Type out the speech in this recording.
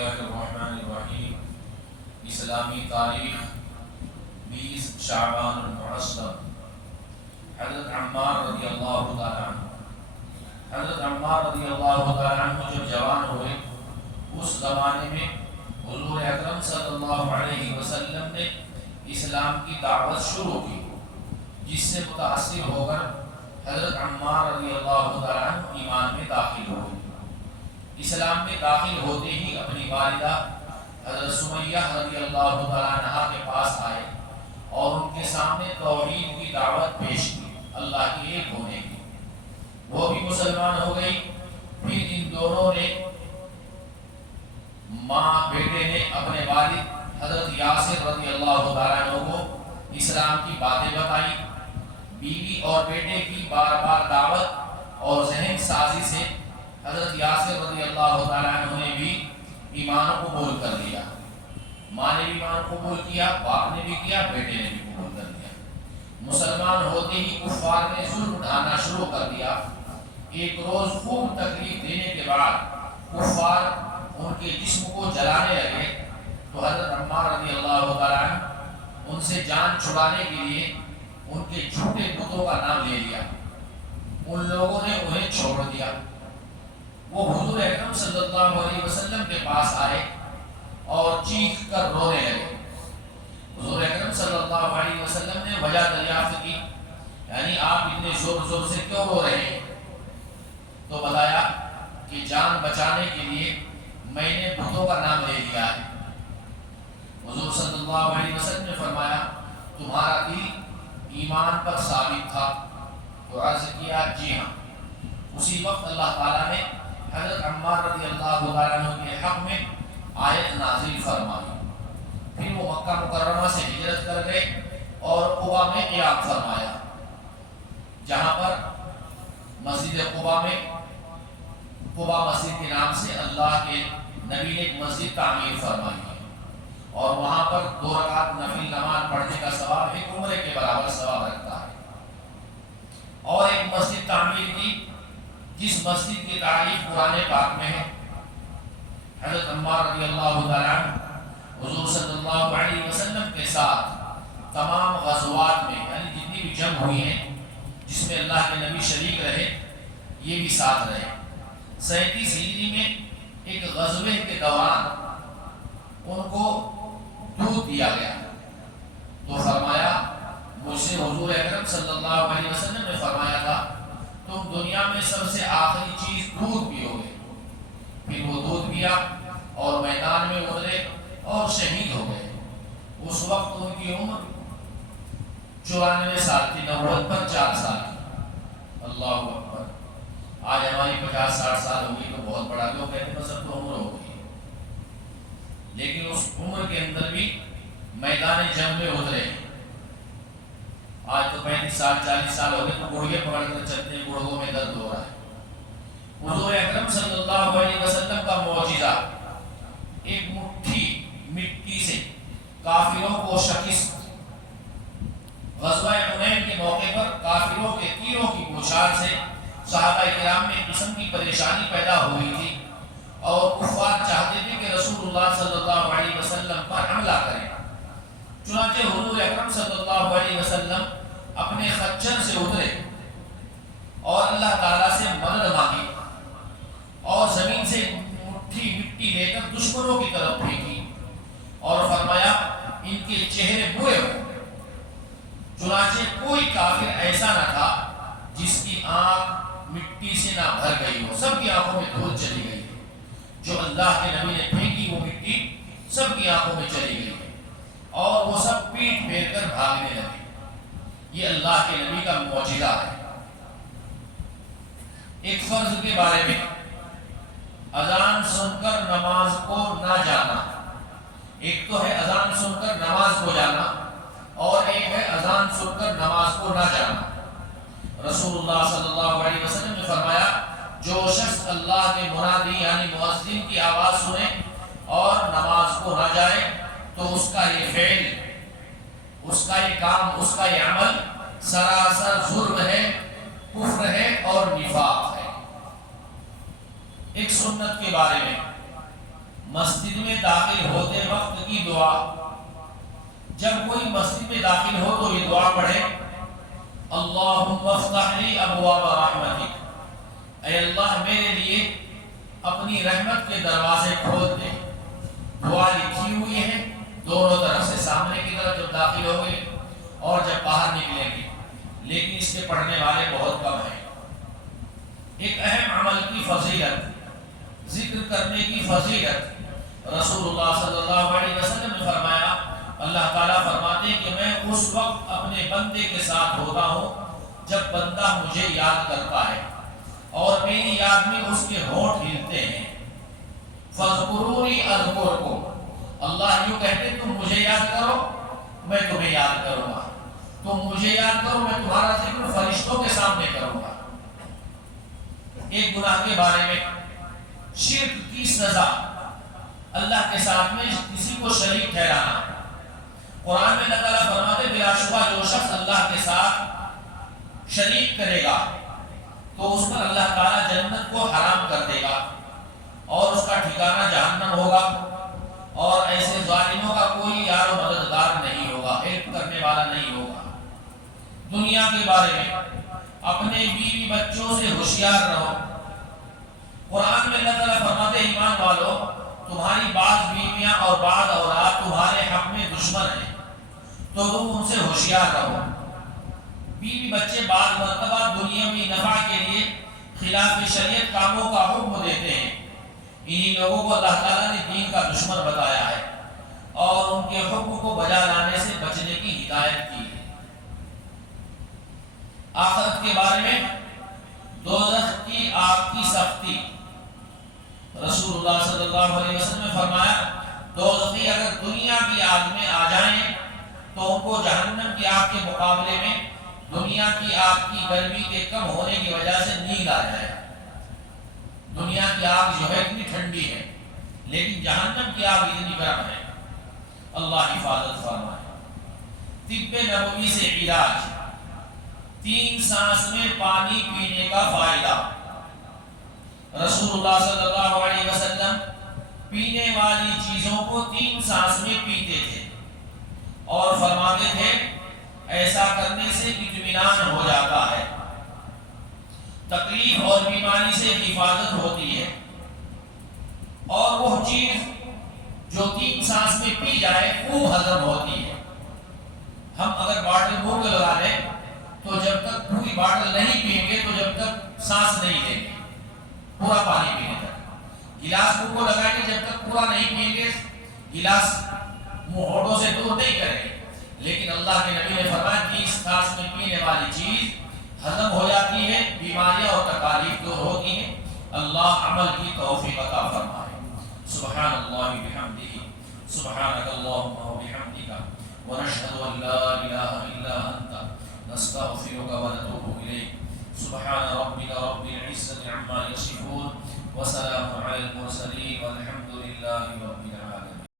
اللہ الرحمن الرحیم۔ اسلامی تاریخ 20 شعبان المعظم۔ حضرت عمار رضی اللہ تعالیٰ عنہ جب جوان ہوئے، اس زمانے میں حضور اکرم صلی اللہ علیہ وسلم نے اسلام کی دعوت شروع کی، جس سے متاثر ہو کر حضرت عمار رضی اللہ تعالیٰ عنہ ایمان میں داخل ہوئے۔ اسلام میں داخل ہوتے ہی اپنی والدہ حضرت سمیہ رضی اللہ تعالیٰ عنہ کے پاس آئے اور ان کے سامنے توحید کی دعوت پیش کی، اللہ کے ایک ہونے کی۔ وہ بھی مسلمان ہو گئی۔ پھر ان دونوں نے، ماں بیٹے نے، اپنے والد حضرت یاسر رضی اللہ تعالیٰ عنہ کو اسلام کی باتیں بتائی۔ بیوی اور بیٹے کی بار بار دعوت اور ذہن سازی سے حضرت یاسر رضی اللہ تعالیٰ عنہ نے بھی ایمان قبول کر لیا۔ ماں نے بھی ایمان قبول کیا، باپ نے بھی کیا، بیٹے نے بھی قبول کر لیا۔ مسلمان ہوتے ہی کفار نے ظلم اٹھانا شروع کر دیا۔ ایک روز خوب تکلیف دینے کے بعد کفار ان کے جسم کو جلانے لگے، تو حضرت عمار رضی اللہ تعالیٰ عنہ ان سے جان چھڑانے کے لیے ان کے جھوٹے بتوں کا نام لے لیا۔ ان لوگوں نے انہیں چھوڑ دیا۔ وہ حضور اکرم صلی اللہ علیہ وسلم کے پاس آئے اور چیخ کر رونے لگے۔ حضور اکرم صلی اللہ علیہ وسلم نے وجہ دریافت کی، یعنی آپ اتنے زور زور سے کیوں رو رہے ہیں؟ تو بتایا کہ جان بچانے کے لیے میں نے بتوں کا نام لے لیا ہے۔ حضور صلی اللہ علیہ وسلم نے فرمایا تمہارا دل ایمان پر ثابت تھا؟ تو عرض کیا جی ہاں۔ اسی وقت اللہ تعالیٰ نے حضرت عمار رضی اللہ تعالیٰ عنہ کے حق میں آیت نازل فرمائی۔ پھر وہ مکہ مکرمہ سے ہجرت کر گئے اور قبا میں قیام فرمایا، جہاں پر مسجد قبا میں، قبا مسجد کے نام سے اللہ کے نبی نے ایک مسجد تعمیر فرمائی ہے، اور وہاں پر 2 رکعت نفل نماز پڑھنے کا ثواب ایک عمرے کے برابر ثواب رکھتا ہے۔ اور ایک مسجد تعمیر کی جس مسجد کی تعریف قرآن پاک میں ہے۔ حضرت عمار رضی اللہ تعالیٰ عنہ حضور صلی اللہ علیہ وسلم کے ساتھ تمام غزوات میں، یعنی جتنی بھی جنگ ہوئی ہیں جس میں اللہ کے نبی شریک رہے، یہ بھی ساتھ رہے۔ 37 ہجری میں ایک غزوے کے دوران ان کو دودھ دیا گیا، تو فرمایا، مجھ سے حضور اکرم صلی اللہ علیہ وسلم نے فرمایا تھا تم دنیا میں سب سے آخری چیز دودھ پیو گے۔ پھر وہ دودھ پیا اور میدان میں اترے اور شہید ہو گئے۔ اس وقت ان کی عمر 94 سال تھی، نبوت پر 4 سال کی۔ اللہ اکبر! آج ہماری 50-60 سال ہو گئی تو بہت بڑا، لوگ کہتے ہیں بس اب تو عمر ہو گئی، لیکن اس عمر کے اندر بھی میدان جنگ میں اترے۔ آج تو 35 سال 40 سال ہو گئے تو گھوڑے پکڑ کر چلتے ہیں، گھوڑوں میں درد ہو رہا ہے۔ حضور اکرم صلی اللہ علیہ وسلم کا معجزہ، ایک مٹھی مٹی سے کافروں کو شکست۔ غزوہ حنین کے موقع پر کافروں کے تیروں کی بوچھار سے صحابہ کرام میں ایک قسم کی پریشانی پیدا ہوئی تھی، اور کفار چاہتے تھے کہ رسول اللہ صلی اللہ علیہ وسلم پر حملہ کریں۔ چنانچہ حضور اکرم صلی اللہ علیہ وسلم اپنے خچر سے اترے اور اللہ تعالیٰ سے مدد مانگی، اور زمین سے مٹھی مٹی لے کر دشمنوں کی طرف پھینکی اور فرمایا ان کے چہرے برے ہوں۔ چنانچہ کوئی کافر ایسا نہ تھا جس کی آنکھ مٹی سے نہ بھر گئی ہو، سب کی آنکھوں میں دھول چلی گئی۔ جو اللہ کے نبی نے پھینکی وہ مٹی سب کی آنکھوں میں چلی گئی، اور وہ سب پیٹ پھیر کر بھاگنے لگے۔ یہ اللہ کے نبی کا معجزہ ہے۔ ایک فرض کے بارے میں، اذان سن کر نماز کو نہ جانا۔ ایک تو ہے اذان سن کر نماز کو جانا، اور ایک ہے اذان سن کر نماز کو نہ جانا۔ رسول اللہ صلی اللہ علیہ وسلم نے فرمایا جو شخص اللہ کے منادی یعنی مؤذن کی آواز سنے اور نماز کو نہ جائے تو اس کا یہ فعل، اس کا یہ کام، اس کا یہ عمل سراسر ظلم ہے، کفر ہے اور نفاق ہے۔ ایک سنت کے بارے میں، مسجد میں داخل ہوتے وقت کی دعا، جب کوئی مسجد میں داخل ہو تو یہ دعا پڑھے، اللہم افتح لی ابواب رحمتک، اے اللہ میرے لیے اپنی رحمت کے دروازے کھول دے۔ دعا لکھی ہوئی ہے دونوں طرف سے، سامنے کی طرف جب داخل ہو گئے اور جب باہر نکلیں گے، لیکن اس کے پڑھنے والے بہت کم ہیں۔ ایک اہم عمل کی فضیلت، ذکر کرنے کی فضیلت، رسول اللہ صلی اللہ علیہ وسلم نے فرمایا، اللہ تعالیٰ فرماتے ہیں کہ میں اس وقت اپنے بندے کے ساتھ ہوتا ہوں جب بندہ مجھے یاد کرتا ہے اور میری یاد میں اس کے ہونٹ ہلتے ہیں۔ فَاذْكُرُونِي أَذْكُرْكُمْ، اللہ یوں کہتے ہیں تم مجھے یاد کرو میں تمہیں یاد کروں گا، تم مجھے یاد کرو میں تمہارا ذکر فرشتوں کے سامنے کروں گا۔ ایک گناہ کے بارے میں، شرک کی سزا، اللہ کے ساتھ میں کسی کو شریک ٹھہرانا۔ قرآن میں اللہ تعالیٰ فرماتے بلا شبہ جو شخص اللہ کے ساتھ شریک کرے گا تو اس پر اللہ تعالیٰ جنت کو حرام کر دے گا اور اس کا ٹھکانہ جہنم ہوگا، اور ایسے ظالموں کا کوئی یار و مددگار نہیں ہوگا، ہیلپ کرنے والا نہیں ہوگا۔ دنیا کے بارے میں، اپنے بیوی بچوں سے ہوشیار رہو۔ قرآن میں اللہ تعالیٰ فرماتے ایمان والو تمہاری بعض بیویاں اور بعض اولاد تمہارے حق میں دشمن ہیں تو تم ان سے ہوشیار رہو۔ بیوی بچے بعض مرتبہ دنیاوی نفع کے لیے خلاف شریعت کاموں کا حکم دیتے ہیں، انہی لوگوں کو اللہ تعالیٰ نے دین کا دشمن بتایا ہے اور ان کے حکم کو بجا لانے سے بچنے کی ہدایت کی ہے۔ آخرت کے بارے میں، دوزخ کی آگ کی سختی، رسول اللہ صلی اللہ علیہ وسلم نے فرمایا دوزخی اگر دنیا کی آگ میں آ جائیں تو ان کو جہنم کی آگ کے مقابلے میں دنیا کی آگ کی گرمی کے کم ہونے کی وجہ سے نیند آ جائے۔ دنیا کی آگ جو ہے اتنی ٹھنڈی ہے لیکن جہنم کی آگ اتنی گرم ہے، اللہ حفاظت فرمائے۔ طب نبوی سے علاج، 3 سانس میں پانی پینے کا فائدہ۔ رسول اللہ صلی اللہ علیہ وسلم پینے والی چیزوں کو 3 سانس میں پیتے تھے اور فرماتے تھے ایسا کرنے سے اطمینان ہو جاتا ہے، تکلیف اور بیماری سے حفاظت ہوتی ہے، اور وہ چیز جو 3 سانس میں پی جائے خوب ہضم ہوتی ہے۔ ہم اگر باٹل منہ میں لگا لیں تو جب تک پوری باٹل نہیں پئیں گے تو جب تک سانس نہیں لیں گے پورا پانی پینے تک، گلاس منہ کو لگائیں گے جب تک پورا نہیں پئیں گے گلاس منہ ہونٹوں سے دور نہیں کریں گے، لیکن اللہ کے نبی نے فرمایا کہ اس سانس میں پینے والی چیز ہضم ہو جاتی ہے، بیماریاں اور تکالیف دور ہوتی ہیں۔ اللہ عمل کی توفیق عطا فرمائے۔ سبحان اللہ بحمدہ، سبحانک اللہم وبحمدک، ونشہد ان لا الہ الا انت، نستغفرک ونتوب الیک۔ سبحان ربک رب العزة عما یصفون، وسلام علی المرسلین، والحمد للہ رب العالمین۔